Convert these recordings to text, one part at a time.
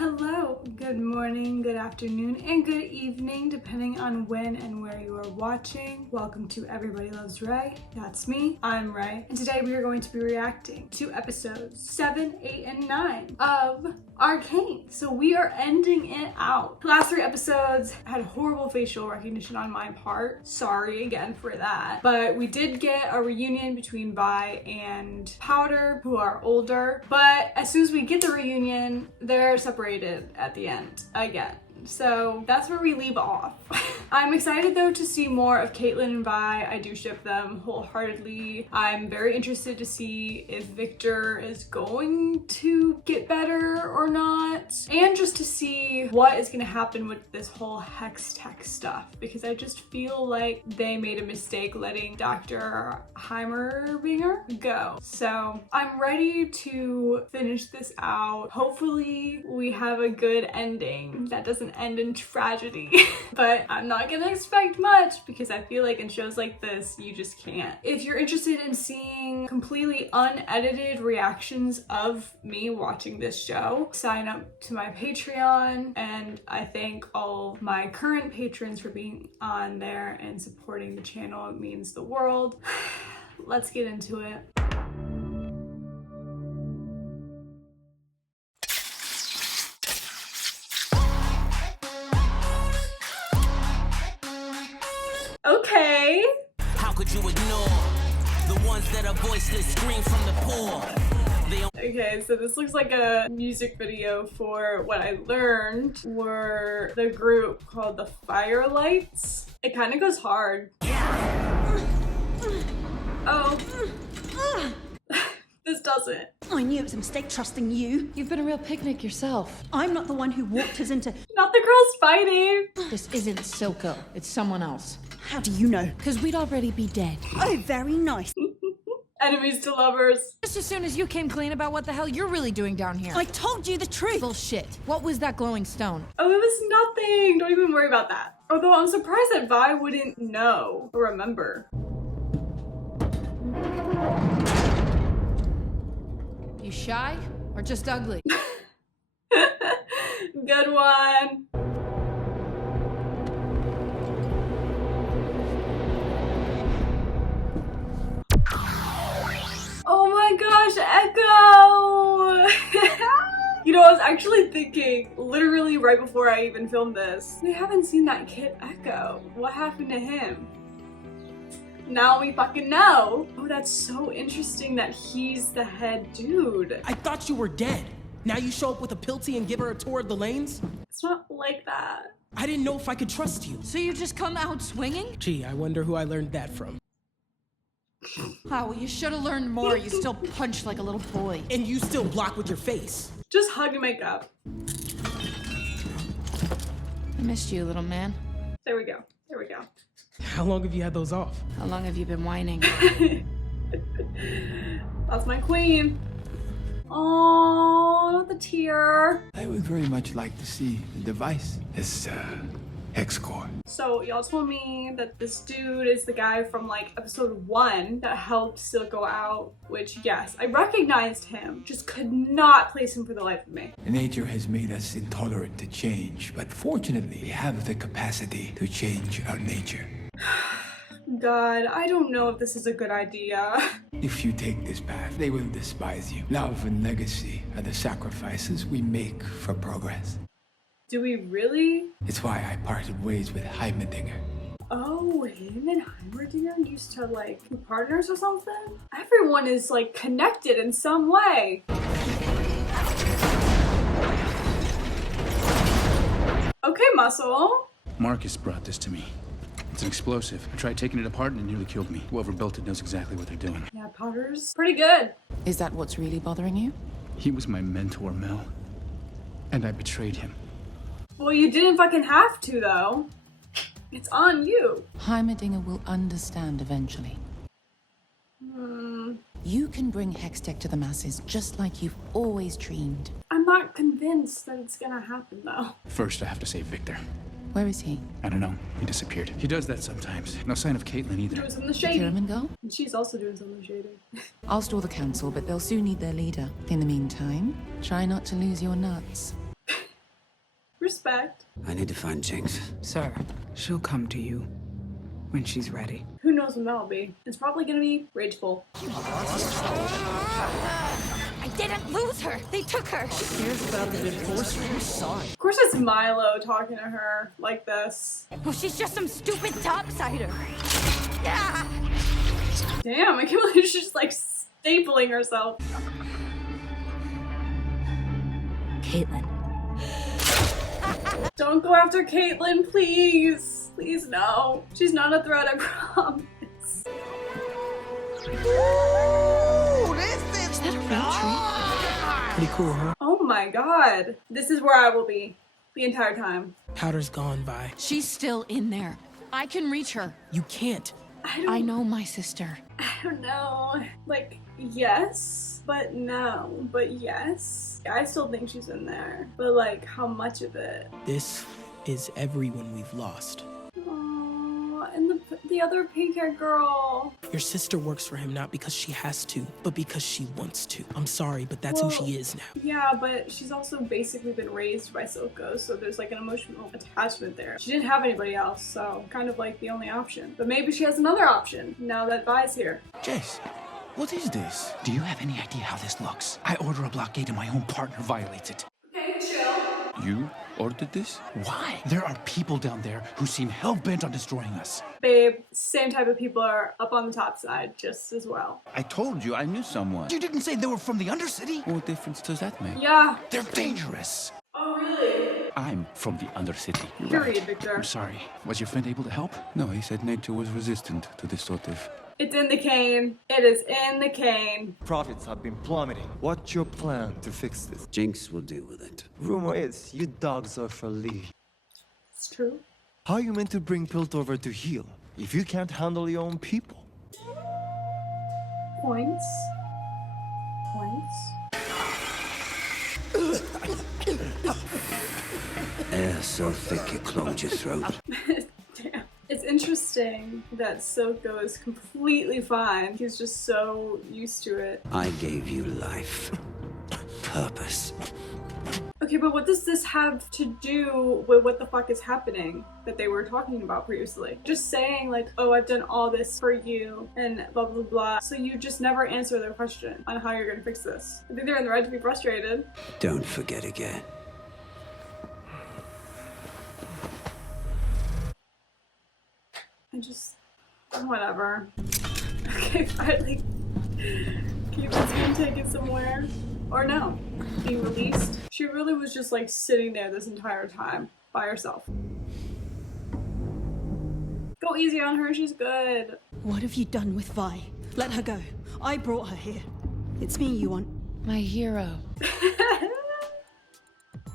Hello, good morning, good afternoon, and good evening, depending on when and where you are watching. Welcome to Everybody Loves Ray. That's me, I'm Ray, and today we are going to be reacting to episodes 7, 8, and 9 of Arcane. So we are ending it out. The last 3 episodes had horrible facial recognition on my part. Sorry again for that. But we did get a reunion between Vi and Powder, who are older. But as soon as we get the reunion, they're separated at the end again. So that's where we leave off. I'm excited though to see more of Caitlyn and Vi. I do ship them wholeheartedly. I'm very interested to see if Victor is going to get better or not. And just to see what is gonna happen with this whole hex tech stuff, because I just feel like they made a mistake letting Dr. Heimerdinger go. So I'm ready to finish this out. Hopefully we have a good ending that doesn't end in tragedy. But I'm not gonna expect much because I feel like in shows like this you just can't. If you're interested in seeing completely unedited reactions of me watching this show, sign up to my Patreon, and I thank all my current patrons for being on there and supporting the channel. It means the world. Let's get into it. Okay. How could you ignore the ones that are voiceless scream from the poor? Okay, so this looks like a music video for what I learned were the group called the Firelights. It kind of goes hard. Oh. This doesn't. I knew it was a mistake trusting you. You've been a real picnic yourself. I'm not the one who walked us into... Not the girls fighting. This isn't Silco. It's someone else. How do you know? Because we'd already be dead. Oh, very nice. Enemies to lovers. Just as soon as you came clean about what the hell you're really doing down here. I told you the truth. Bullshit. What was that glowing stone? Oh, it was nothing. Don't even worry about that. Although I'm surprised that Vi wouldn't know or remember. You shy or just ugly? Good one. Oh my gosh, Echo! You know, I was actually thinking, literally right before I even filmed this, we haven't seen that kid Echo. What happened to him? Now we fucking know. Oh, that's so interesting that he's the head dude. I thought you were dead. Now you show up with a pilty and give her a tour of the lanes? It's not like that. I didn't know if I could trust you. So you just come out swinging? Gee, I wonder who I learned that from. Oh, well, you should have learned more. You still punch like a little boy. And you still block with your face. Just hug and make up. I missed you, little man. There we go. There we go. How long have you had those off? How long have you been whining? That's my queen. Oh, not the tear. I would very much like to see the device, this hex core. So y'all told me that this dude is the guy from like episode 1 that helped Silco out, which yes, I recognized him, just could not place him for the life of me. Nature has made us intolerant to change, but fortunately we have the capacity to change our nature. God, I don't know if this is a good idea. If you take this path, they will despise you. Love and legacy are the sacrifices we make for progress. Do we really? It's why I parted ways with Heimerdinger. Oh, him and Heimerdinger used to like be partners or something? Everyone is like connected in some way. Okay, Muscle. Marcus brought this to me. It's an explosive. I tried taking it apart and it nearly killed me. Whoever built it knows exactly what they're doing. Yeah, Potter's pretty good. Is that what's really bothering you? He was my mentor, Mel. And I betrayed him. Well, you didn't fucking have to, though. It's on you. Heimerdinger will understand eventually. You can bring Hextech to the masses just like you've always dreamed. I'm not convinced that it's gonna happen, though. First, I have to save Victor. Where is he? I don't know. He disappeared. He does that sometimes. No sign of Caitlyn either. Doing something shady. Pyramid Girl? And she's also doing something shady. I'll stall the council, but they'll soon need their leader. In the meantime, try not to lose your nuts. Respect. I need to find Jinx. Sir, she'll come to you when she's ready. Who knows when that'll be? It's probably gonna be rageful. I didn't lose her. They took her. Of course it's Milo talking to her like this. Well, she's just some stupid topsider. Yeah. Damn, I can't believe she's just like stapling herself. Caitlin. Don't go after Caitlin, please. Please no. She's not a threat, I promise. Ooh, this is that a real tree? Pretty cool, huh? Oh my god. This is where I will be the entire time. Powder's gone, Vi. She's still in there. I can reach her. You can't. I know my sister. I don't know. Like, yes, but no. But yes. I still think she's in there. But like, how much of it? This is everyone we've lost. Aww, and the other pink-haired girl. Your sister works for him not because she has to, but because she wants to. I'm sorry, but that's who she is now. Yeah, but she's also basically been raised by Silco, so there's like an emotional attachment there. She didn't have anybody else, so kind of like the only option. But maybe she has another option now that Vi's here. Jace, what is this? Do you have any idea how this looks? I order a blockade and my own partner violates it. Okay, chill. You ordered this? Why? There are people down there who seem hell-bent on destroying us. Babe, same type of people are up on the top side just as well. I told you I knew someone. You didn't say they were from the Undercity? What difference does that make? Yeah. They're dangerous. Oh, really? I'm from the Undercity. Period, Victor. I'm sorry. Was your friend able to help? No, he said nature was resistant to this sort of... It's in the cane. It is in the cane. Profits have been plummeting. What's your plan to fix this? Jinx will deal with it. Rumor is, you dogs are for Lee. It's true. How are you meant to bring Piltover to heal if you can't handle your own people? Points. Air so thick it clogged your throat. Damn. It's interesting that Silco is completely fine. He's just so used to it. I gave you life. Purpose. Okay, but what does this have to do with what the fuck is happening that they were talking about previously? Just saying like, oh, I've done all this for you and blah, blah, blah. So you just never answer their question on how you're gonna fix this. I think they're in the right to be frustrated. Don't forget again. Whatever. Okay, finally. Cupid's being taken somewhere. Or no, being released. She really was just like sitting there this entire time by herself. Go easy on her, she's good. What have you done with Vi? Let her go. I brought her here. It's me you want. My hero.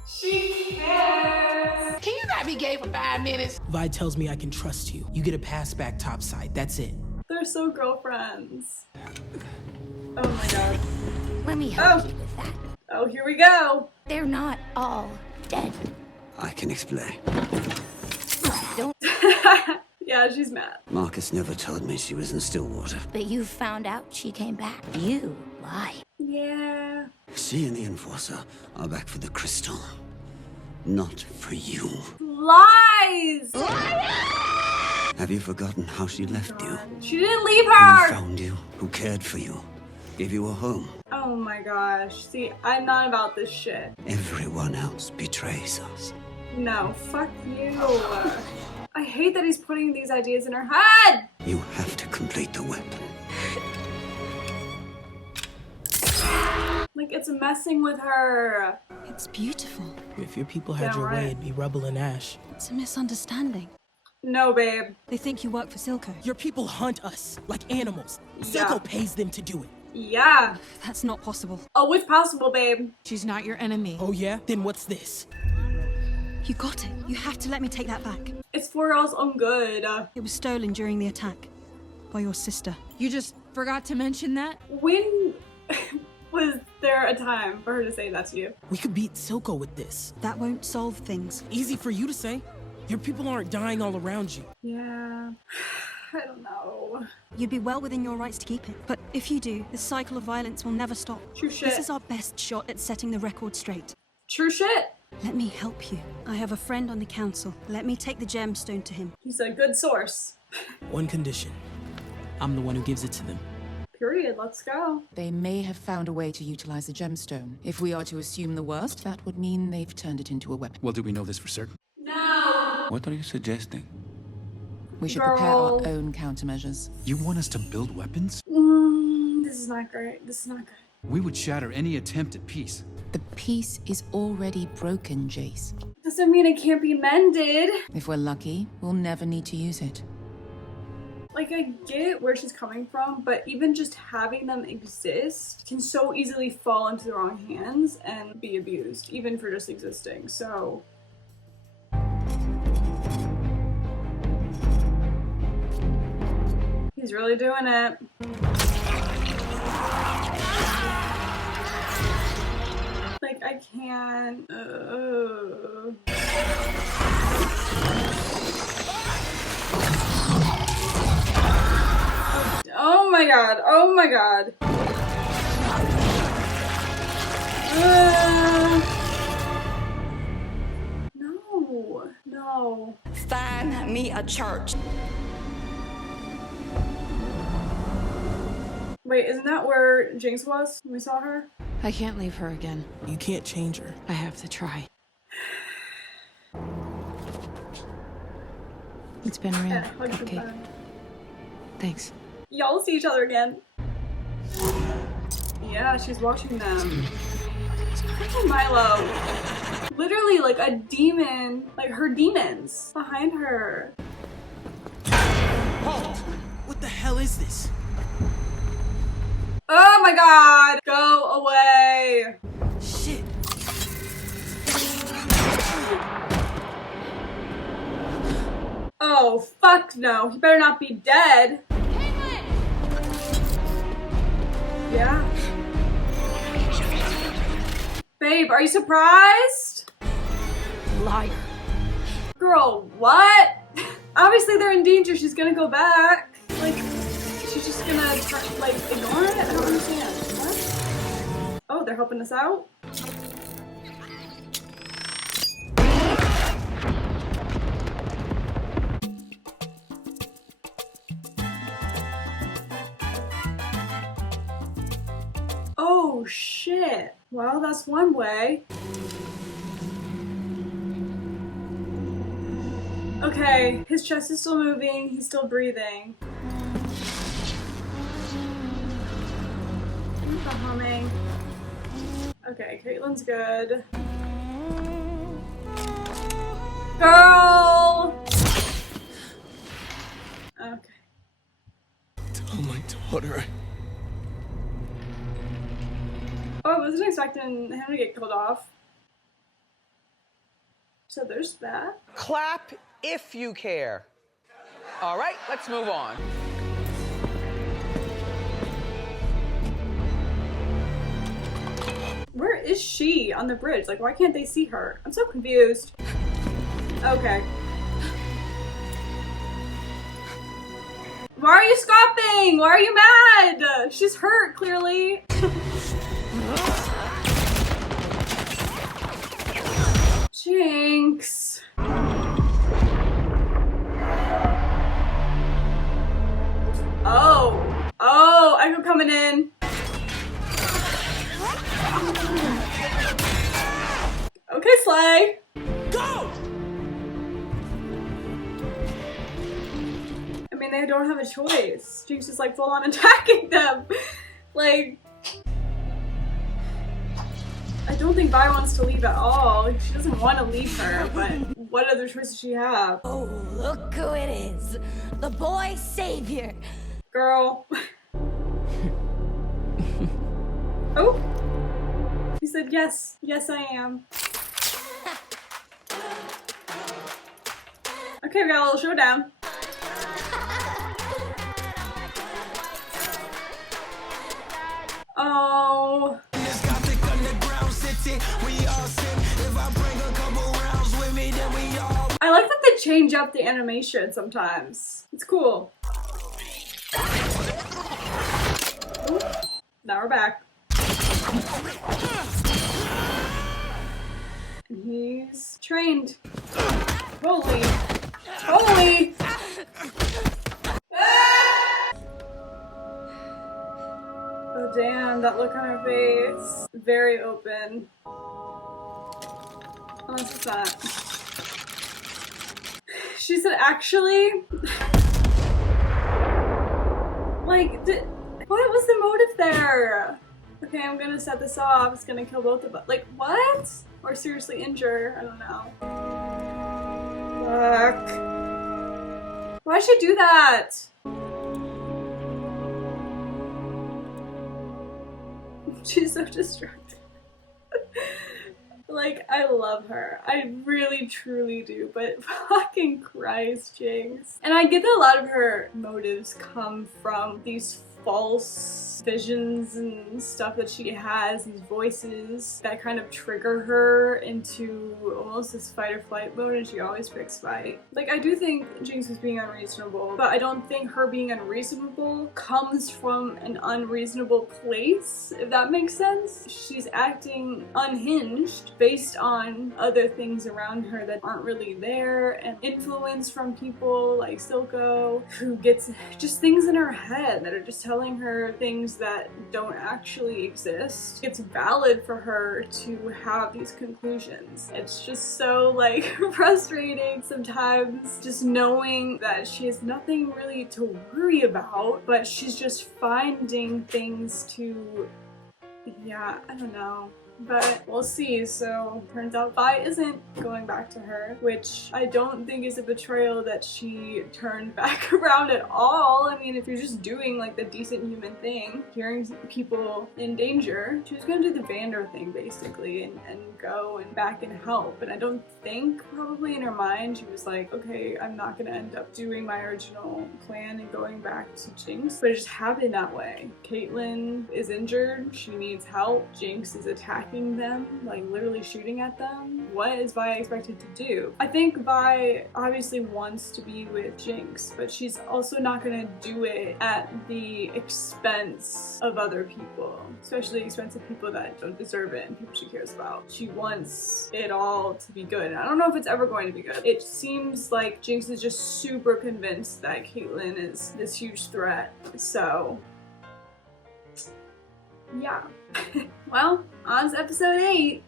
She cares. Can you not be gay for 5 minutes? Vi tells me I can trust you. You get a pass back topside. That's it. They're so girlfriends. Oh my god. Let me help you with that. Oh, here we go. They're not all dead. I can explain. Don't. Yeah, she's mad. Marcus never told me she was in Stillwater. But you found out she came back. You lie. Yeah. She and the Enforcer are back for the crystal. Not for you. Lies! Have you forgotten how she left you? She didn't leave Who her! found you? Who cared for you? Gave you a home? Oh my gosh. See, I'm not about this shit. Everyone else betrays us. No, fuck you. I hate that he's putting these ideas in her head! You have to complete the weapon. Like, it's messing with her. It's beautiful. If your people had Yeah, your right. way, it'd be rubble and ash. It's a misunderstanding. No, babe. They think you work for Silco. Your people hunt us like animals. Yeah. Silco pays them to do it. Yeah. That's not possible. Oh, it's possible, babe. She's not your enemy. Oh yeah? Then what's this? You got it. You have to let me take that back. It's for y'all's own good. It was stolen during the attack. By your sister. You just forgot to mention that? When was there a time for her to say that to you? We could beat Silco with this. That won't solve things. Easy for you to say. Your people aren't dying all around you. Yeah. I don't know. You'd be well within your rights to keep it. But if you do, the cycle of violence will never stop. True shit. This is our best shot at setting the record straight. True shit. Let me help you. I have a friend on the council. Let me take the gemstone to him. He's a good source. One condition. I'm the one who gives it to them. Period. Let's go. They may have found a way to utilize the gemstone. If we are to assume the worst, that would mean they've turned it into a weapon. Well, do we know this for certain? No. What are you suggesting? We should prepare our own countermeasures. You want us to build weapons? This is not great. This is not good. We would shatter any attempt at peace. The peace is already broken, Jace. Doesn't mean it can't be mended. If we're lucky, we'll never need to use it. Like, I get where she's coming from, but even just having them exist can so easily fall into the wrong hands and be abused, even for just existing, so... He's really doing it. Like, I can't... Oh my god, oh my god. No. Find me a church. Wait, isn't that where Jinx was when we saw her? I can't leave her again. You can't change her. I have to try. It's been real. Yeah, Okay. Thanks. Y'all see each other again. Yeah, she's watching them. Freaking Milo. Literally like a demon, like her demons behind her. Halt! What the hell is this? Oh my god! Go away! Shit. Oh, fuck no. He better not be dead. Yeah. Babe, are you surprised? Liar. Girl, what? Obviously they're in danger. She's gonna go back. Like, she's just gonna, like, ignore it? I don't understand. What? Oh, they're helping us out? Oh, shit. Well, that's one way. Okay, his chest is still moving, he's still breathing. The humming. Okay, Caitlin's good. Girl! Okay. Tell my daughter. Oh, I wasn't expecting him to get killed off. So there's that. Clap if you care. All right, let's move on. Where is she on the bridge? Like, why can't they see her? I'm so confused. Okay. Why are you scoffing? Why are you mad? She's hurt, clearly. Jinx. Oh, Echo coming in. Okay, Slay. Go! I mean, they don't have a choice. Jinx is like full on attacking them. Like, I don't think Vi wants to leave at all. Like, she doesn't want to leave her, but what other choice does she have? Oh, look who it is. The boy savior. Girl. Oh. He said yes. Yes, I am. Okay, we got a little showdown. Oh. I like that they change up the animation sometimes. It's cool. Ooh, now we're back. And he trained. Holy. Holy! Oh damn, that look on her face. Very open. Unless it's not. She said, actually... like, what was the motive there? Okay, I'm gonna set this off. It's gonna kill both of us. Like, what? Or seriously injure? I don't know. Fuck. Why'd she do that? She's so distracted. Like, I love her. I really, truly do. But fucking Christ, Jinx. And I get that a lot of her motives come from these false visions and stuff that she has, these voices that kind of trigger her into almost this fight or flight mode, and she always picks fight. Like, I do think Jinx is being unreasonable, but I don't think her being unreasonable comes from an unreasonable place, if that makes sense. She's acting unhinged based on other things around her that aren't really there, and influence from people like Silco, who gets just things in her head that are just telling her things that don't actually exist. It's valid for her to have these conclusions. It's just so like frustrating sometimes, just knowing that she has nothing really to worry about, but she's just finding things to, yeah, I don't know. But we'll see. So turns out Vi isn't going back to her, which I don't think is a betrayal that she turned back around at all. I mean, if you're just doing like the decent human thing, hearing people in danger, she was gonna do the Vander thing basically and go and back and help. And I don't think, probably in her mind, she was like, okay, I'm not gonna end up doing my original plan and going back to Jinx, but it just happened that way. Caitlyn is injured, she needs help, Jinx is attacking them, like literally shooting at them. What is Vi expected to do? I think Vi obviously wants to be with Jinx, but she's also not gonna do it at the expense of other people, especially expense of people that don't deserve it and people she cares about. She wants it all to be good, and I don't know if it's ever going to be good. It seems like Jinx is just super convinced that Caitlyn is this huge threat, so yeah. Well, on to episode 8.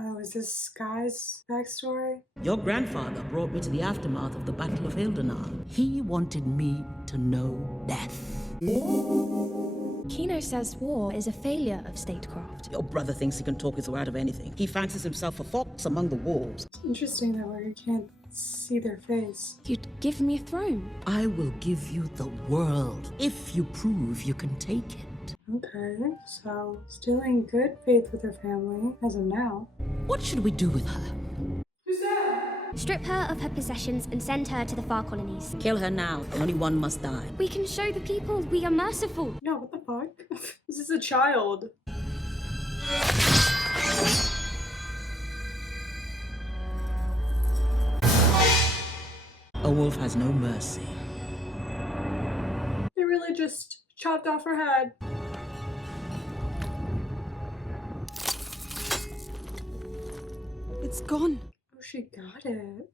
Oh, is this Skye's backstory? Your grandfather brought me to the aftermath of the Battle of Hildenar. He wanted me to know death. Kino says war is a failure of statecraft. Your brother thinks he can talk his way out of anything. He fancies himself a fox among the wolves. Interesting that way you can't see their face. You'd give me a throne. I will give you the world if you prove you can take it. Okay, so still in good faith with her family as of now. What should we do with her? Who's that? Strip her of her possessions and send her to the far colonies. Kill her now. Only one must die. We can show the people we are merciful. No, what the fuck? This is a child. A wolf has no mercy. They really just chopped off her head. It's gone. Oh, she got it.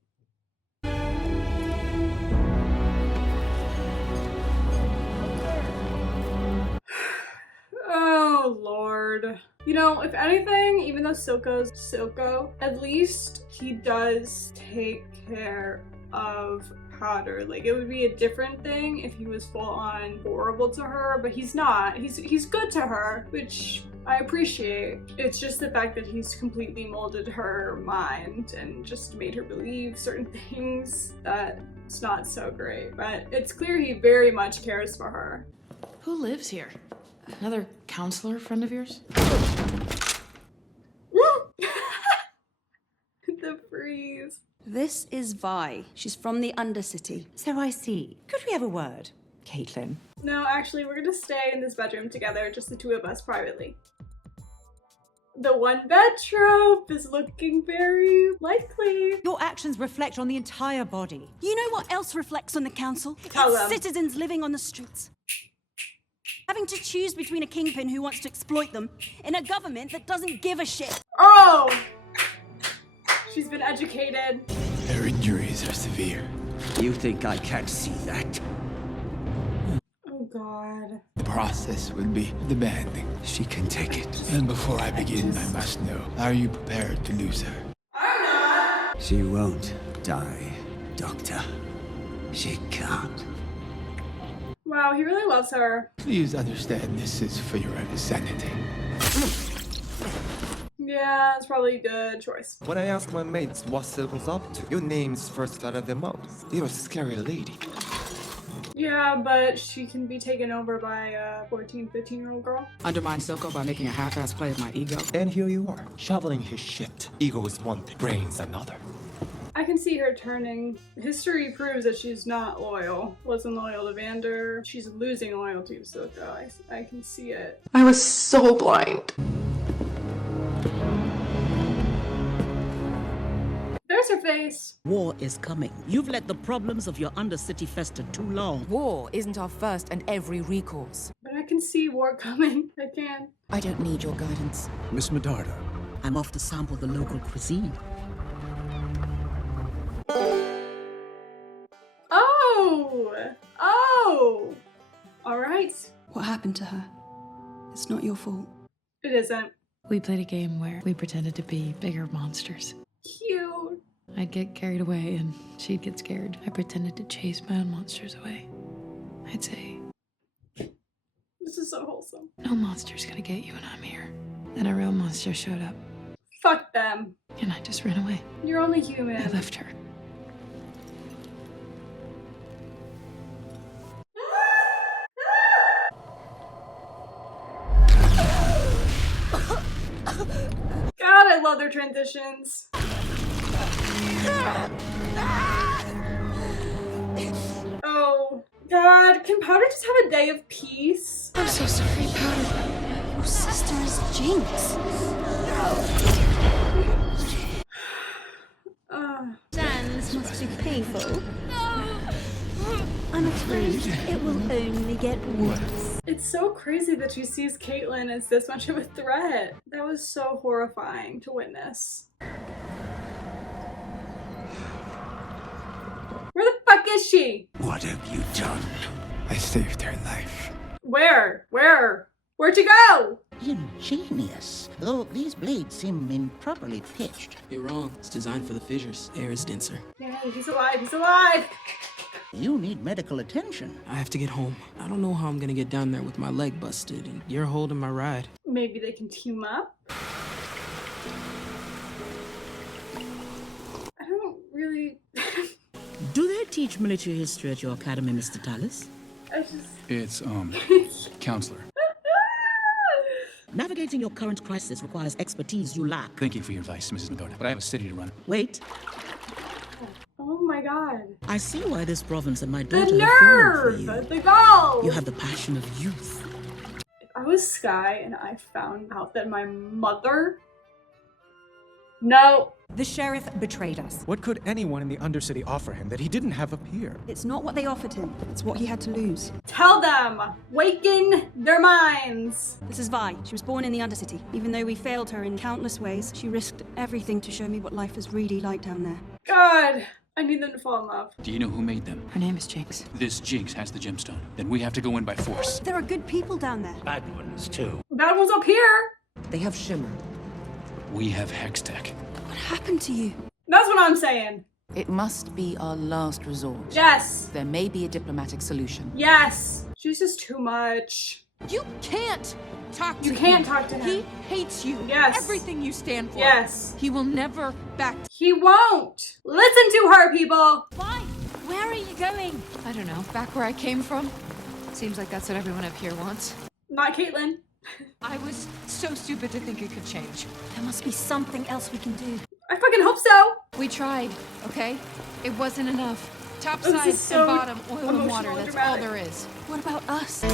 Oh, Lord. You know, if anything, even though Silco's Silco, at least he does take care of Powder. Like, it would be a different thing if he was full on horrible to her, but he's not. He's good to her, which I appreciate. It's just the fact that he's completely molded her mind and just made her believe certain things that it's not so great. But it's clear he very much cares for her. Who lives here? Another counselor friend of yours? The freeze. This is Vi. She's from the Undercity. So I see. Could we have a word, Caitlyn? No, actually, we're gonna stay in this bedroom together, just the two of us privately. The one bed trope is looking very likely. Your actions reflect on the entire body. You know what else reflects on the council? Tell them. Citizens living on the streets. having to choose between a kingpin who wants to exploit them and a government that doesn't give a shit. Oh! She's been educated. Her injuries are severe. You think I can't see that? Oh God. The process would be demanding. She can take it. And before I begin, I must know, are you prepared to lose her? I'm not! She won't die, Doctor. She can't. Wow, he really loves her. Please understand this is for your own sanity. Yeah, it's probably a good choice. When I asked my mates what Sil was up to, your name's first out of their mouths. You're a scary lady. Yeah, but she can be taken over by a 14, 15-year-old girl. Undermine Silco by making a half-ass play of my ego. And here you are, shoveling his shit. Ego is one thing, brains another. I can see her turning. History proves that she's not loyal. Wasn't loyal to Vander. She's losing loyalty to Silco. I can see it. I was so blind. There's her face. War is coming. You've let the problems of your undercity fester too long. War isn't our first and every recourse. But I can see war coming. I can. I don't need your guidance. Miss Medarda. I'm off to sample the local cuisine. Oh! Alright. What happened to her? It's not your fault. It isn't. We played a game where we pretended to be bigger monsters. Cute. I'd get carried away and she'd get scared. I pretended to chase my own monsters away. I'd say, This is so wholesome. no monster's gonna get you when I'm here. Then a real monster showed up Fuck them. and I just ran away. You're only human. I left her. God, I love their transitions. Oh, God. Can Powder just have a day of peace? I'm so sorry, Powder. Your sister is Jinx. This must be painful. I'm afraid it will only get worse. It's so crazy that she sees Caitlyn as this much of a threat. That was so horrifying to witness. Where the fuck is she? What have you done? I saved her life. Where? Where'd you go? Ingenious. Though these blades seem improperly pitched. You're wrong. It's designed for the fissures. Air is denser. Yeah, he's alive, he's alive! You need medical attention. I have to get home. I don't know how I'm gonna get down there with my leg busted, and you're holding my ride. Maybe they can team up? I don't really... Do they teach military history at your academy, Mr. Tallis? It's, counselor. Navigating your current crisis requires expertise you lack. Thank you for your advice, Mrs. Medarda, but I have a city to run. Wait. Oh my God. I see why this province and my The daughter have fallen for nerve! you. The gall! You have the passion of youth. If I was Sky and I found out that my mother... No. The sheriff betrayed us. What could anyone in the Undercity offer him that he didn't have up here? It's not what they offered him. It's what he had to lose. Tell them! Waken their minds! This is Vi. She was born in the Undercity. Even though we failed her in countless ways, she risked everything to show me what life is really like down there. God! I need them to fall in love. Do you know who made them? Her name is Jinx. This Jinx has the gemstone. Then we have to go in by force. There are good people down there. Bad ones, too. Bad one's up here! They have Shimmer. We have Hex Tech. What happened to you? That's what I'm saying. It must be our last resort. Yes! There may be a diplomatic solution. Yes! She's just too much. You can't talk to him. You can't talk to him. He hates you. Yes. Everything you stand for. Yes. He will never back. He won't! Listen to her, people! Why? Where are you going? I don't know. Back where I came from? Seems like that's what everyone up here wants. Not Caitlyn. I was so stupid to think it could change. There must be something else we can do. I fucking hope so! We tried, okay? It wasn't enough. Top This side is so and bottom, oil and emotional water. and That's dramatic. all there is. What about us?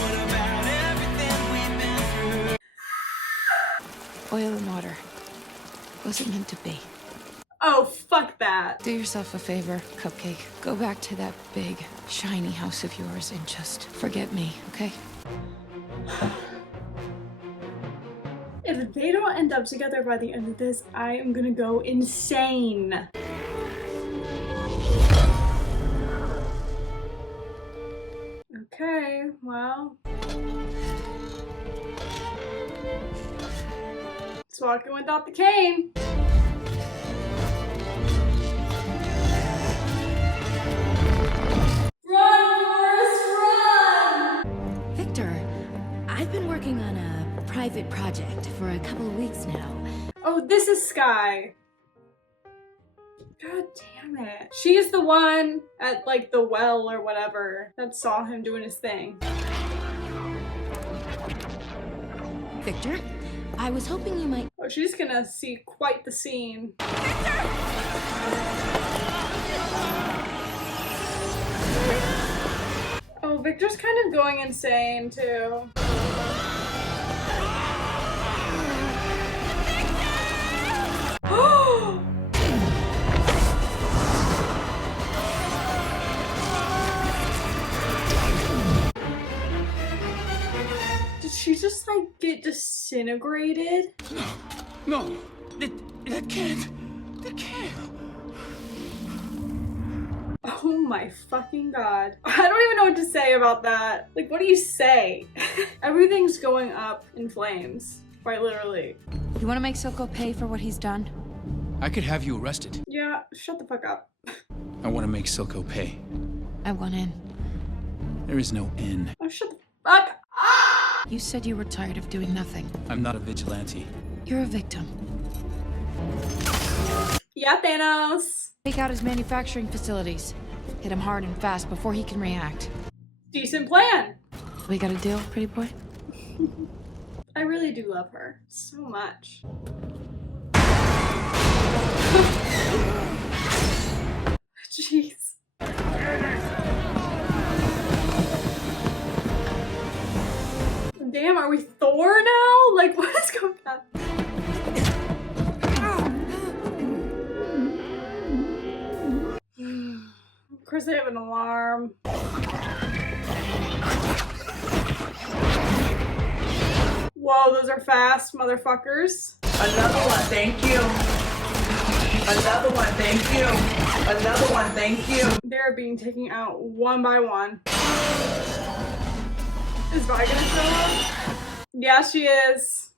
Oil and water. Wasn't meant to be. Oh, fuck that. Do yourself a favor, Cupcake. Go back to that big, shiny house of yours and just forget me, okay? If they don't end up together by the end of this, I am gonna go insane. Okay, well. It's walking without the cane. Run, Forrest, run! Victor, I've been working on a private project for a couple of weeks now. Oh, this is Sky. God damn it. She's the one at like the well or whatever that saw him doing his thing. Victor, I was hoping you might. Oh, she's gonna see quite the scene. Oh, Victor's kind of going insane too. Did she just like get disintegrated? No, that can't. That can't. Oh my fucking god. I don't even know what to say about that. Like, what do you say? Everything's going up in flames, quite literally. You want to make Silco pay for what he's done? I could have you arrested. Yeah, shut the fuck up. I want to make Silco pay. I want in. There is no in. Oh, shut the fuck up! You said you were tired of doing nothing. I'm not a vigilante. You're a victim. Yeah, Thanos. Take out his manufacturing facilities. Hit him hard and fast before he can react. Decent plan. We got a deal, pretty boy? I really do love her so much. Jeez. Damn, are we Thor now? Like, what is going on? Of course they have an alarm. Whoa, those are fast, motherfuckers. Another one, thank you. Another one, thank you. Another one, thank you. They're being taken out one by one. Is Vi gonna show up? Yeah, she is.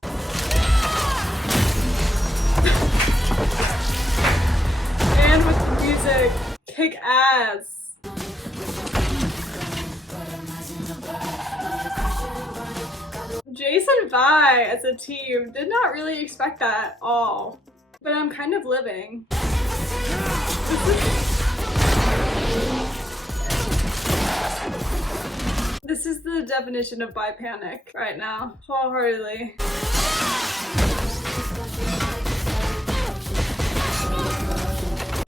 And with the music, kick ass. Jace and Vi as a team did not really expect that at all. But I'm kind of living. This is the definition of bi panic right now, wholeheartedly.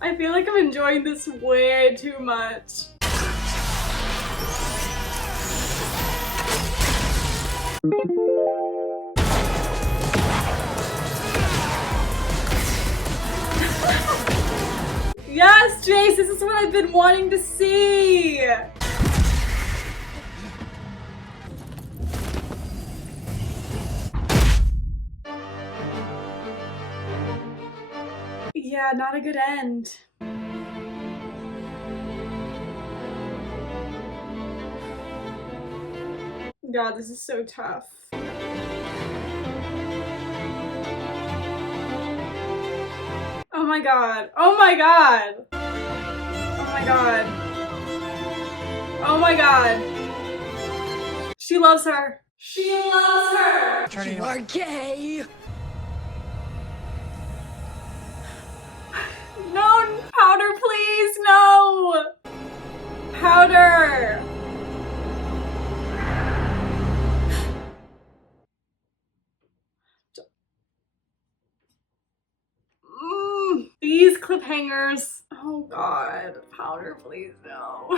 I feel like I'm enjoying this way too much. Yes, Jace, this is what I've been wanting to see! Yeah, not a good end. God, this is so tough. Oh my god. Oh my god. Oh my god. Oh my god. She loves her. She loves her. You are gay. No, Powder, please, no. Powder. These cliffhangers. Oh god. Powder, please, no.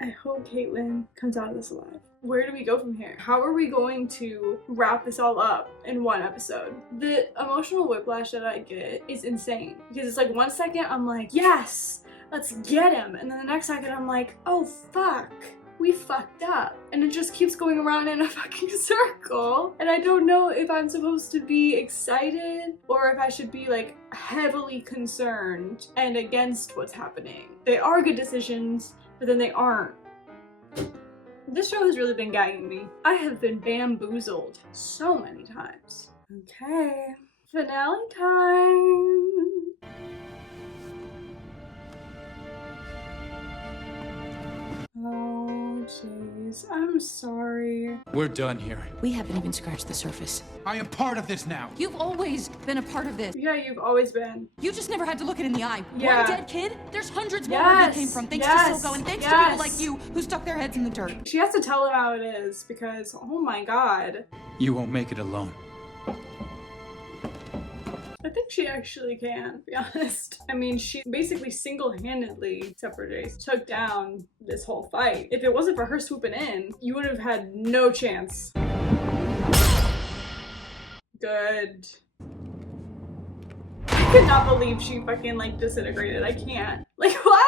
I hope Caitlyn comes out of this alive. Where do we go from here? How are we going to wrap this all up in one episode? The emotional whiplash that I get is insane. Because it's like 1 second I'm like, yes, let's get him. And then the next second I'm like, oh fuck. we fucked up. And it just keeps going around in a fucking circle. And I don't know if I'm supposed to be excited or if I should be like heavily concerned and against what's happening. They are good decisions, but then they aren't. This show has really been gagging me. I have been bamboozled so many times. Okay, finale time. Oh, jeez. I'm sorry. We're done here. We haven't even scratched the surface. I am part of this now. You've always been a part of this. Yeah, you've always been. You just never had to look it in the eye. Yeah. One dead kid, there's hundreds more where he came from, thanks to Silco and thanks to people like you who stuck their heads in the dirt. She has to tell him how it is because, oh my god. You won't make it alone. I think she actually can, to be honest. I mean, she basically single-handedly, except for Jace, took down this whole fight. If it wasn't for her swooping in, you would have had no chance. Good. I could not believe she fucking, like, disintegrated. I can't. Like, what?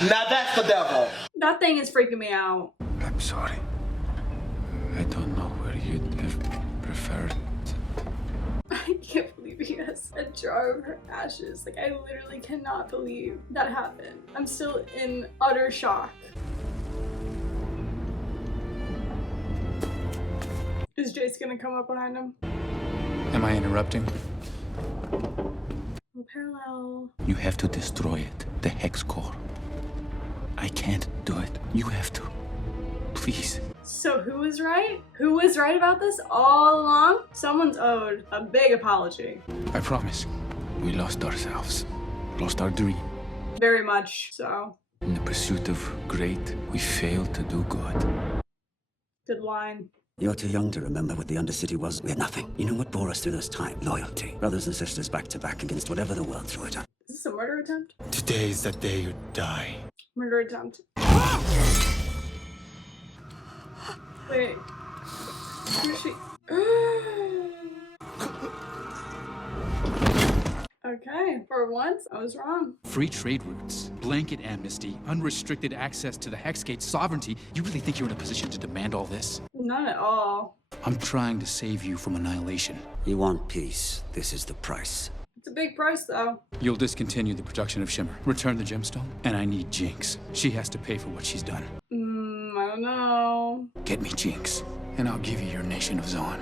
Now that's the devil. That thing is freaking me out. I'm sorry. I don't know where you'd have preferred. I can't believe he has a jar of her ashes. Like, I literally cannot believe that happened. I'm still in utter shock. Is Jace gonna come up behind him? Am I interrupting? Oh, parallel. You have to destroy it. The Hex Core. I can't do it. You have to. Please. So who was right? Who was right about this all along? Someone's owed a big apology. I promise. We lost ourselves. Lost our dream. Very much so. In the pursuit of great, we failed to do good. Good line. You're too young to remember what the Undercity was. We had nothing. You know what bore us through this time? Loyalty. Brothers and sisters back to back against whatever the world threw at us. Is this a murder attempt? Today's the day you die. Murder attempt. Wait. Who is she? Okay, for once, I was wrong. Free trade routes, blanket amnesty, unrestricted access to the Hexgate sovereignty. You really think you're in a position to demand all this? Not at all. I'm trying to save you from annihilation. You want peace. This is the price. It's a big price, though. You'll discontinue the production of Shimmer, return the gemstone, and I need Jinx. She has to pay for what she's done. I don't know. Get me Jinx, and I'll give you your nation of Zaun.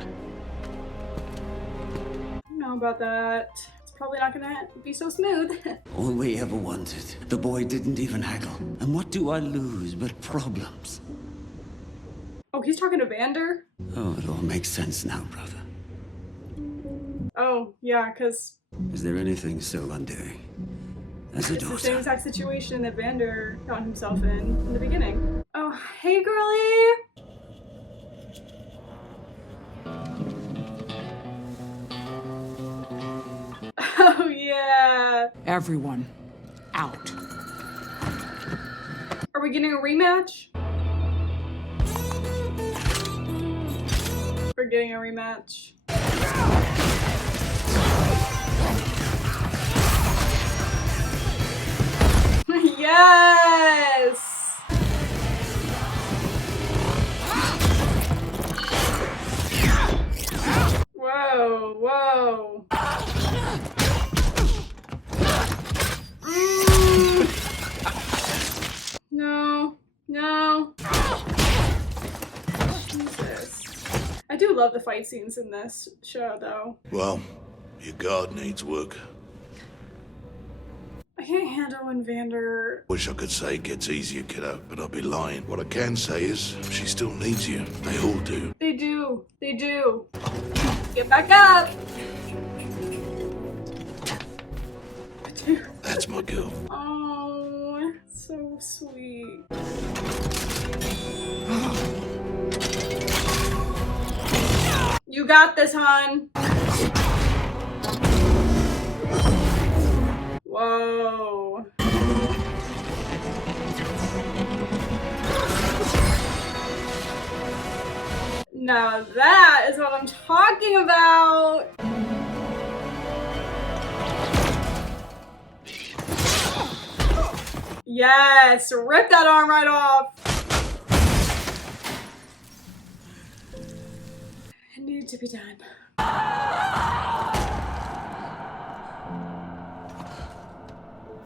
I don't know about that. It's probably not gonna be so smooth. All we ever wanted. The boy didn't even haggle. And what do I lose but problems? Oh, he's talking to Vander? Oh, it all makes sense now, brother. Oh, yeah, because Is there anything so undoing as a it's the daughter? same exact situation that Vander found himself in the beginning. Oh, hey, girlie! Oh, yeah. Everyone, out. Are we getting a rematch? We're getting a rematch. Yes! Whoa, whoa. No, no. Jesus. I do love the fight scenes in this show, though. Well, your guard needs work. I can't handle when Vander... Wish I could say it gets easier, kiddo, but I'd be lying. What I can say is, she still needs you. They all do. They do. They do. Get back up! That's my girl. Oh, so sweet. You got this, hon. Whoa. Now that is what I'm talking about. Yes, rip that arm right off. It needed to be done.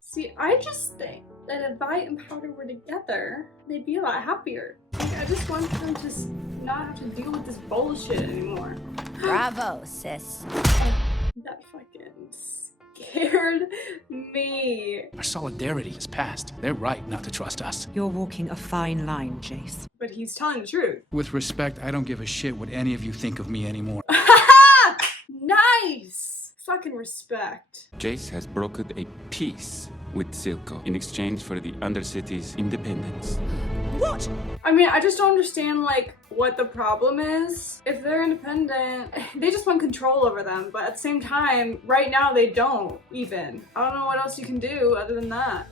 See, I just think that if Vi and Powder were together, they'd be a lot happier. Like, I just want them to not have to deal with this bullshit anymore. Bravo, sis. That fucking scared me. Our solidarity is past. They're right not to trust us. You're walking a fine line, Jace. But he's telling the truth. With respect, I don't give a shit what any of you think of me anymore. Nice! Fucking respect. Jace has brokered a peace with Silco in exchange for the Undercity's independence. What? I mean, I just don't understand, like, what the problem is. If they're independent, they just want control over them, but at the same time, right now they don't, even. I don't know what else you can do other than that.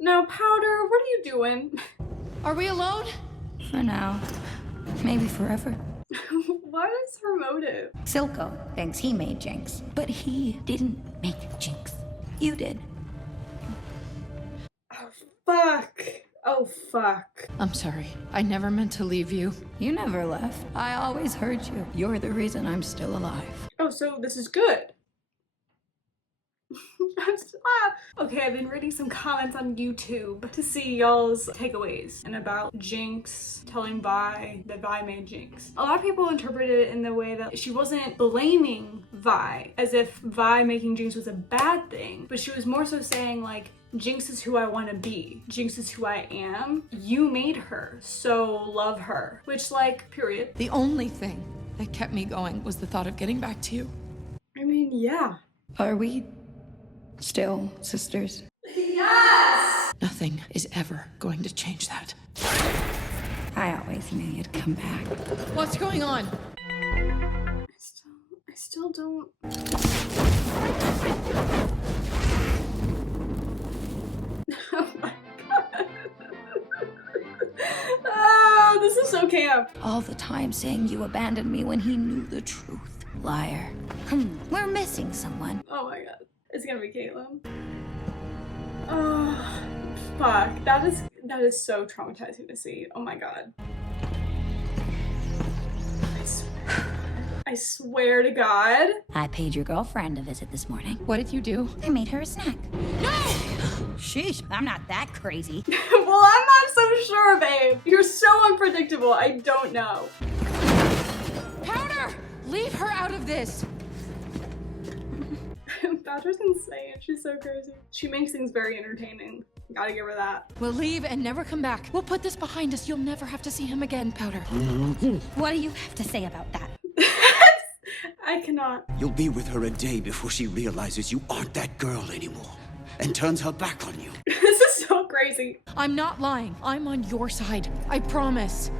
Now, Powder, what are you doing? Are we alone? For now. Maybe forever. What is her motive? Silco thinks he made Jinx, but he didn't make Jinx. You did. Oh, fuck. Oh, fuck. I'm sorry. I never meant to leave you. You never left. I always heard you. You're the reason I'm still alive. Oh, so this is good. Okay, I've been reading some comments on YouTube to see y'all's takeaways and about Jinx telling Vi that Vi made Jinx. A lot of people interpreted it in the way that she wasn't blaming Vi, as if Vi making Jinx was a bad thing, but she was more so saying like, Jinx is who I want to be. Jinx is who I am. You made her, so love her. Which, like, period. The only thing that kept me going was the thought of getting back to you. I mean, yeah. Are we still sisters? Yes! Nothing is ever going to change that. I always knew you'd come back. What's going on? I still don't... Oh my god. Oh, this is so camp. All the time saying you abandoned me when he knew the truth. Liar. We're missing someone. Oh my god. It's gonna be Caitlin. Oh, fuck. That is so traumatizing to see. Oh my god. I swear to God. I paid your girlfriend a visit this morning. What did you do? I made her a snack. No! Sheesh, I'm not that crazy. Well, I'm not so sure, babe. You're so unpredictable. I don't know. Powder! Leave her out of this! Badger's insane. She's so crazy. She makes things very entertaining. Gotta give her that. We'll leave and never come back. We'll put this behind us. You'll never have to see him again, Powder. What do you have to say about that? I cannot. You'll be with her a day before she realizes you aren't that girl anymore and turns her back on you. This is so crazy. I'm not lying. I'm on your side. I promise.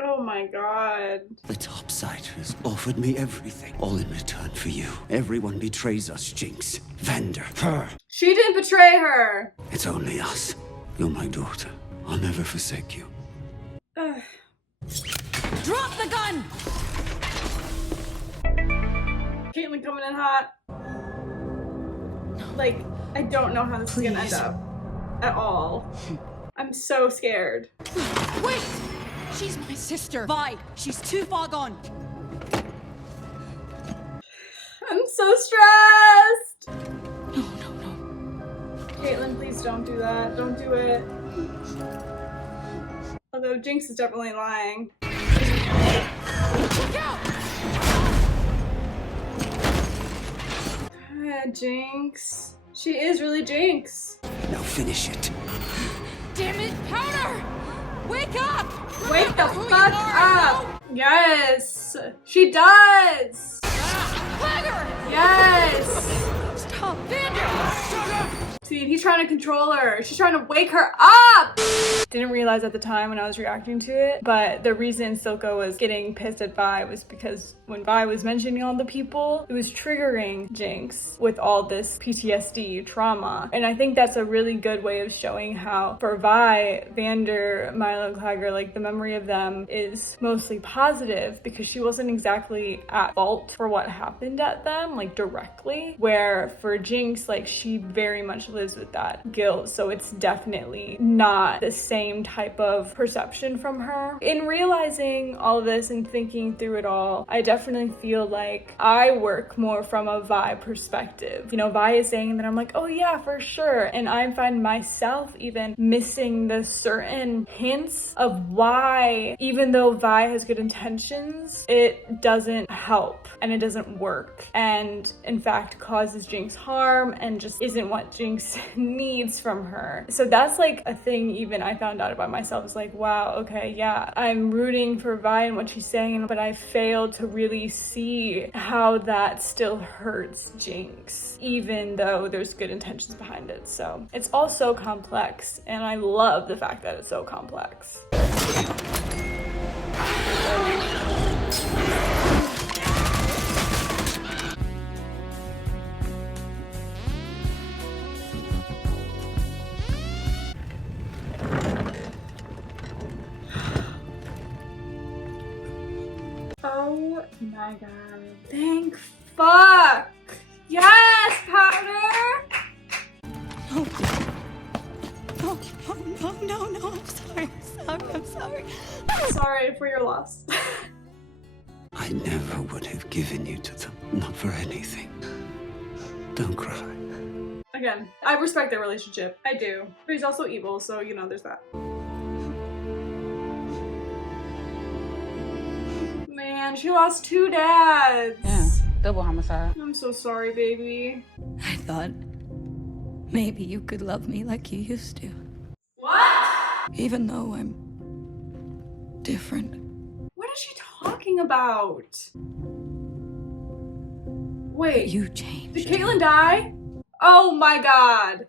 Oh my god. The Topsiders offered me everything, all in return for you. Everyone betrays us, Jinx. Vander, her. She didn't betray her. It's only us. You're my daughter. I'll never forsake you. Drop the gun! Caitlin coming in hot. Like, I don't know how this is gonna end up. At all. I'm so scared. Wait! She's my sister. Vi, she's too far gone. I'm so stressed. No. Caitlin, please don't do that. Don't do it. Although Jinx is definitely lying. Look out! Jinx. She is really Jinx. Now finish it. Damn it, Powder! Wake up! Wake the fuck up! Yes! She does! Swagger! Yes! Stop! Vander! See, he's trying to control her. She's trying to wake her up. Didn't realize at the time when I was reacting to it, but the reason Silco was getting pissed at Vi was because when Vi was mentioning all the people, it was triggering Jinx with all this PTSD trauma. And I think that's a really good way of showing how for Vi, Vander, Milo, and Clagger, like the memory of them is mostly positive because she wasn't exactly at fault for what happened at them, like directly, where for Jinx, like she very much lives with that guilt. So it's definitely not the same type of perception from her. In realizing all of this and thinking through it all, I definitely feel like I work more from a Vi perspective. You know, Vi is saying that, I'm like, oh yeah, for sure. And I find myself even missing the certain hints of why, even though Vi has good intentions, it doesn't help and it doesn't work. And in fact, causes Jinx harm and just isn't what Jinx needs from her. So that's like a thing even I found out about myself. Is like, wow, okay, yeah, I'm rooting for Vi and what she's saying, but I failed to really see how that still hurts Jinx, even though there's good intentions behind it. So it's all so complex, and I love the fact that it's so complex. Oh my god. Thank fuck! Yes, Powder! No, I'm sorry. Sorry for your loss. I never would have given you to them, not for anything. Don't cry. Again, I respect their relationship. I do. But he's also evil, so you know, there's that. Man, she lost 2 dads. Yeah, double homicide. I'm so sorry, baby. I thought maybe you could love me like you used to. What? Even though I'm different. What is she talking about? Wait. You changed. Did Caitlyn die? Oh my god.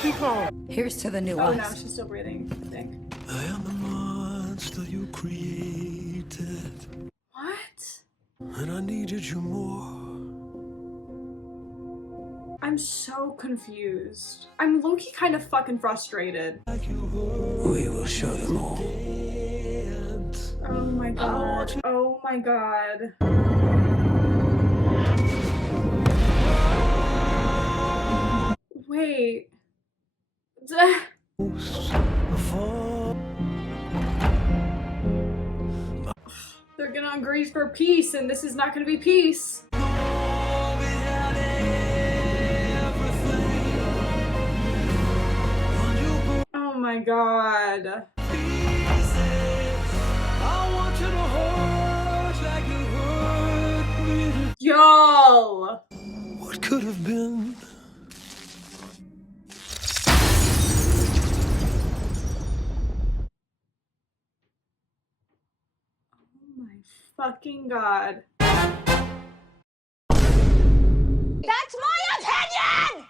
Keep on. Here's to the new Oh us. no, she's still breathing, I think. I am the monster you created. What? And I needed you more. I'm so confused. I'm low-key kind of fucking frustrated. We will show them all. Oh my god. Oh my god. Wait. They're gonna agree for peace, and this is not gonna be peace. Oh my god. Y'all! What could have been? Oh my fucking god. That's my opinion!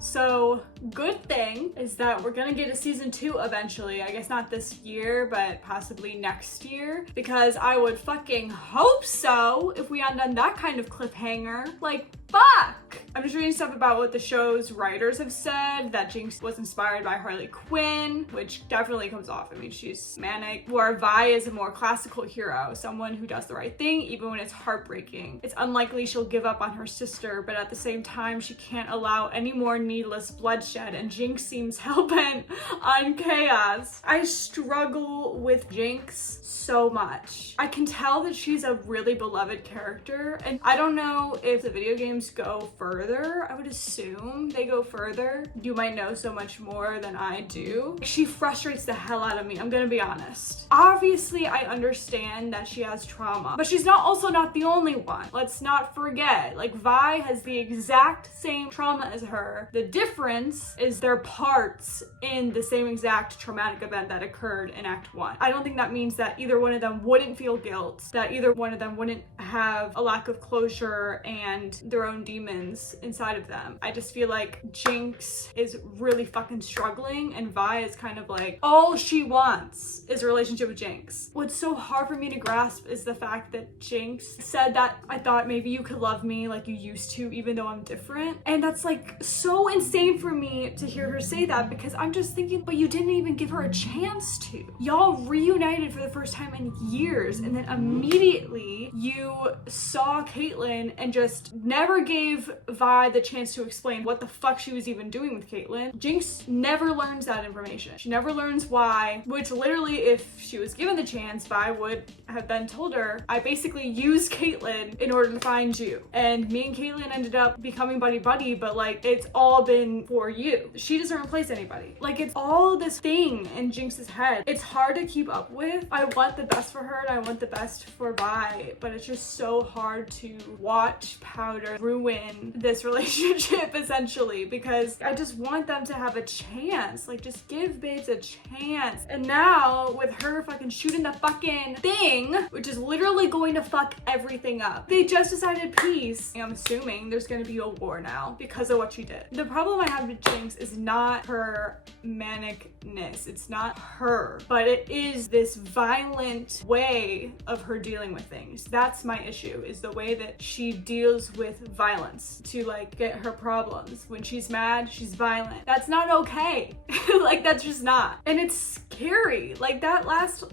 So, good thing is that we're gonna get a season 2 eventually. I guess not this year, but possibly next year. Because I would fucking hope so if we end on that kind of cliffhanger. Like, fuck! I'm just reading stuff about what the show's writers have said, that Jinx was inspired by Harley Quinn, which definitely comes off. I mean, she's manic. Where Vi is a more classical hero, someone who does the right thing even when it's heartbreaking. It's unlikely she'll give up on her sister, but at the same time, she can't allow any more needless bloodshed, and Jinx seems hellbent on chaos. I struggle with Jinx so much. I can tell that she's a really beloved character, and I don't know if the video games go further. I would assume they go further. You might know so much more than I do. She frustrates the hell out of me, I'm gonna be honest. Obviously, I understand that she has trauma, but she's also not the only one. Let's not forget, like, Vi has the exact same trauma as her. The difference is their parts in the same exact traumatic event that occurred in Act 1. I don't think that means that either one of them wouldn't feel guilt, that either one of them wouldn't have a lack of closure and their own demons inside of them. I just feel like Jinx is really fucking struggling, and Vi is kind of like, all she wants is a relationship with Jinx. What's so hard for me to grasp is the fact that Jinx said that I thought maybe you could love me like you used to, even though I'm different. And that's like so insane for me to hear her say that, because I'm just thinking, but you didn't even give her a chance to. Y'all reunited for the first time in years, and then immediately you saw Caitlyn and just never gave Vi the chance to explain what the fuck she was even doing with Caitlyn. Jinx never learns that information. She never learns why, which literally, if she was given the chance, Vi would have then told her, I basically used Caitlyn in order to find you. And me and Caitlyn ended up becoming buddy-buddy, but like, it's all been for you. She doesn't replace anybody. Like, it's all this thing in Jinx's head. It's hard to keep up with. I want the best for her and I want the best for Vi, but it's just so hard to watch Powder ruin this relationship essentially, because I just want them to have a chance. Like, just give babes a chance. And now with her fucking shooting the fucking thing, which is literally going to fuck everything up. They just decided peace. I'm assuming there's gonna be a war now because of what she did. The problem I have with Jinx is not her manicness. It's not her, but it is this violent way of her dealing with things. That's my issue, is the way that she deals with violence to like get her problems. When she's mad, she's violent. That's not okay. Like, that's just not. And it's scary. Like, that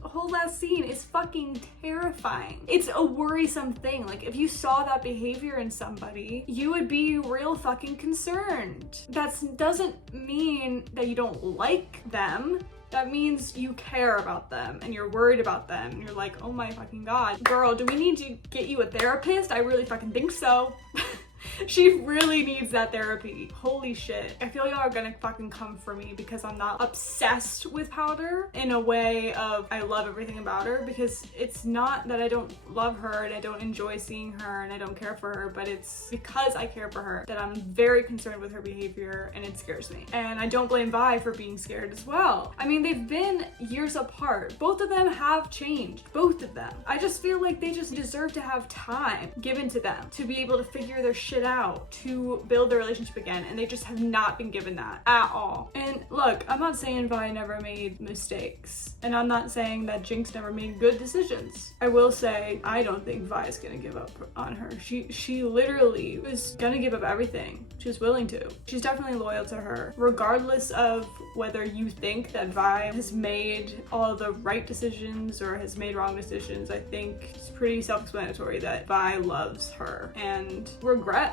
whole last scene is fucking terrifying. It's a worrisome thing. Like, if you saw that behavior in somebody, you would be real fucking concerned. That doesn't mean that you don't like them. That means you care about them and you're worried about them. And you're like, oh my fucking God. Girl, do we need to get you a therapist? I really fucking think so. She really needs that therapy. Holy shit. I feel y'all are gonna fucking come for me because I'm not obsessed with Powder in a way of I love everything about her, because it's not that I don't love her and I don't enjoy seeing her and I don't care for her, but it's because I care for her that I'm very concerned with her behavior and it scares me. And I don't blame Vi for being scared as well. I mean, they've been years apart. Both of them have changed. Both of them. I just feel like they just deserve to have time given to them to be able to figure their shit out, to build their relationship again, and they just have not been given that at all. And look, I'm not saying Vi never made mistakes, and I'm not saying that Jinx never made good decisions. I will say I don't think Vi is gonna give up on her. She literally was gonna give up everything. She was willing to. She's definitely loyal to her, regardless of whether you think that Vi has made all the right decisions or has made wrong decisions. I think it's pretty self-explanatory that Vi loves her and regrets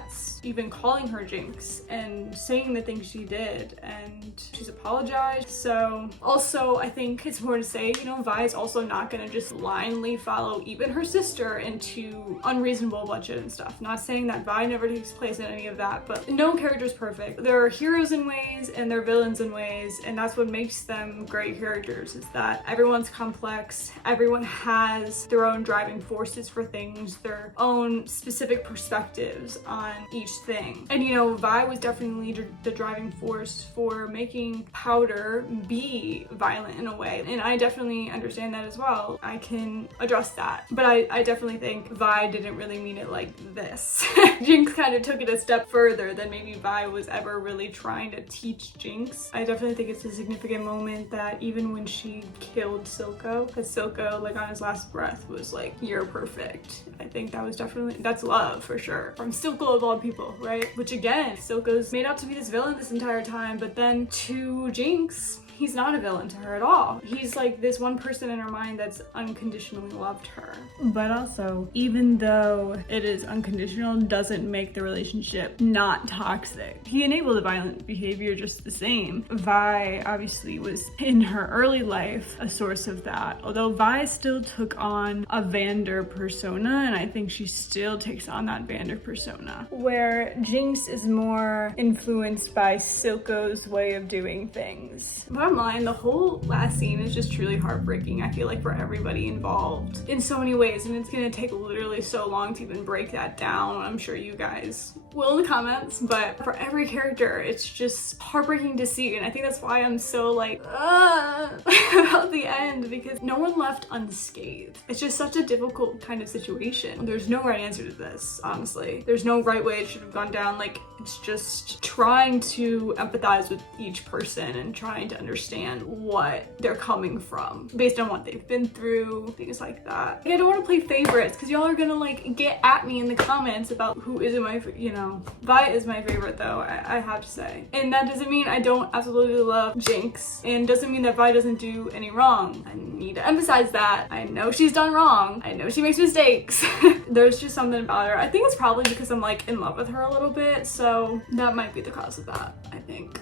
even calling her Jinx and saying the things she did, and she's apologized. So also, I think it's more to say, you know, Vi is also not gonna just blindly follow even her sister into unreasonable bloodshed and stuff. Not saying that Vi never takes place in any of that, but no character is perfect. There are heroes in ways and they're villains in ways, and that's what makes them great characters, is that everyone's complex, everyone has their own driving forces for things, their own specific perspectives on each thing. And you know, Vi was definitely the driving force for making Powder be violent in a way, and I definitely understand that as well. I can address that, but I definitely think Vi didn't really mean it like this. Jinx kind of took it a step further than maybe Vi was ever really trying to teach Jinx. I definitely think it's a significant moment that even when she killed Silco, because Silco, like, on his last breath was like, you're perfect. I think that was definitely, that's love for sure. From Silco of all people, right? Which again, Silco's made out to be this villain this entire time, but then to Jinx, he's not a villain to her at all. He's like this one person in her mind that's unconditionally loved her. But also, even though it is unconditional, doesn't make the relationship not toxic. He enabled the violent behavior just the same. Vi obviously was in her early life a source of that, although Vi still took on a Vander persona, and I think she still takes on that Vander persona, where Jinx is more influenced by Silco's way of doing things. Bottom line, the whole last scene is just truly heartbreaking, I feel like, for everybody involved in so many ways, and it's gonna take literally so long to even break that down. I'm sure you guys will in the comments, but for every character, it's just heartbreaking to see. And I think that's why I'm so like, about the end, because no one left unscathed. It's just such a difficult kind of situation. There's no right answer to this, honestly. There's no right way it should have gone down. Like, it's just trying to empathize with each person and trying to understand what they're coming from based on what they've been through, things like that. Like, I don't want to play favorites because y'all are gonna like get at me in the comments about who isn't my, you know. Vi is my favorite though, I have to say. And that doesn't mean I don't absolutely love Jinx, and doesn't mean that Vi doesn't do any wrong. I need to emphasize that. I know she's done wrong. I know she makes mistakes. There's just something about her. I think it's probably because I'm like in love with her a little bit, so that might be the cause of that, I think.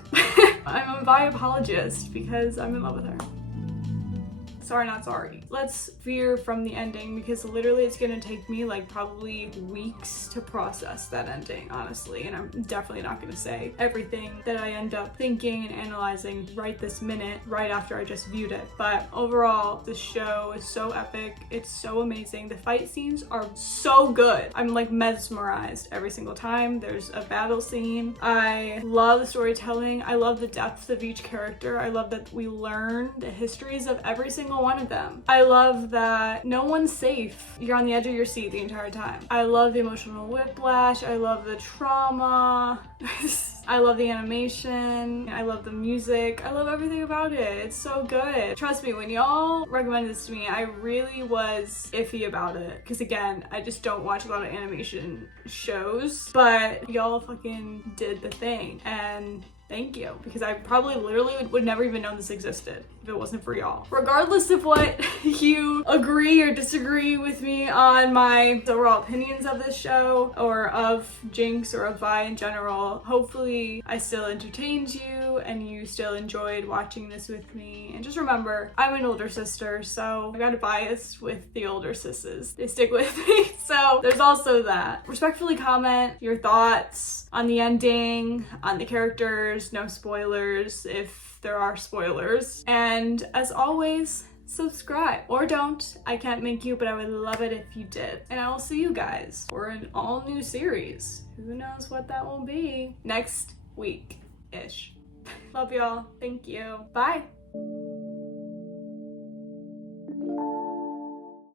I'm a Vi apologist because I'm in love with her. Sorry, not sorry. Let's veer from the ending because literally it's gonna take me like probably weeks to process that ending, honestly. And I'm definitely not gonna say everything that I end up thinking and analyzing right this minute, right after I just viewed it. But overall, the show is so epic. It's so amazing. The fight scenes are so good. I'm like mesmerized every single time there's a battle scene. I love the storytelling. I love the depth of each character. I love that we learn the histories of every single one of them. I love that no one's safe. You're on the edge of your seat the entire time. I love the emotional whiplash. I love the trauma. I love the animation. I love the music. I love everything about it. It's so good. Trust me, when y'all recommended this to me, I really was iffy about it. Because again, I just don't watch a lot of animation shows. But y'all fucking did the thing. And thank you, because I probably literally would never even know this existed if it wasn't for y'all. Regardless of what you agree or disagree with me on my overall opinions of this show or of Jinx or of Vi in general, hopefully I still entertained you and you still enjoyed watching this with me. And just remember, I'm an older sister, so I got a bias with the older sisses. They stick with me, so there's also that. Respectfully comment your thoughts on the ending, on the characters, no spoilers if there are spoilers. And as always, subscribe. Or don't. I can't make you, but I would love it if you did. And I will see you guys for an all new series. Who knows what that will be next week-ish. Love y'all. Thank you. Bye.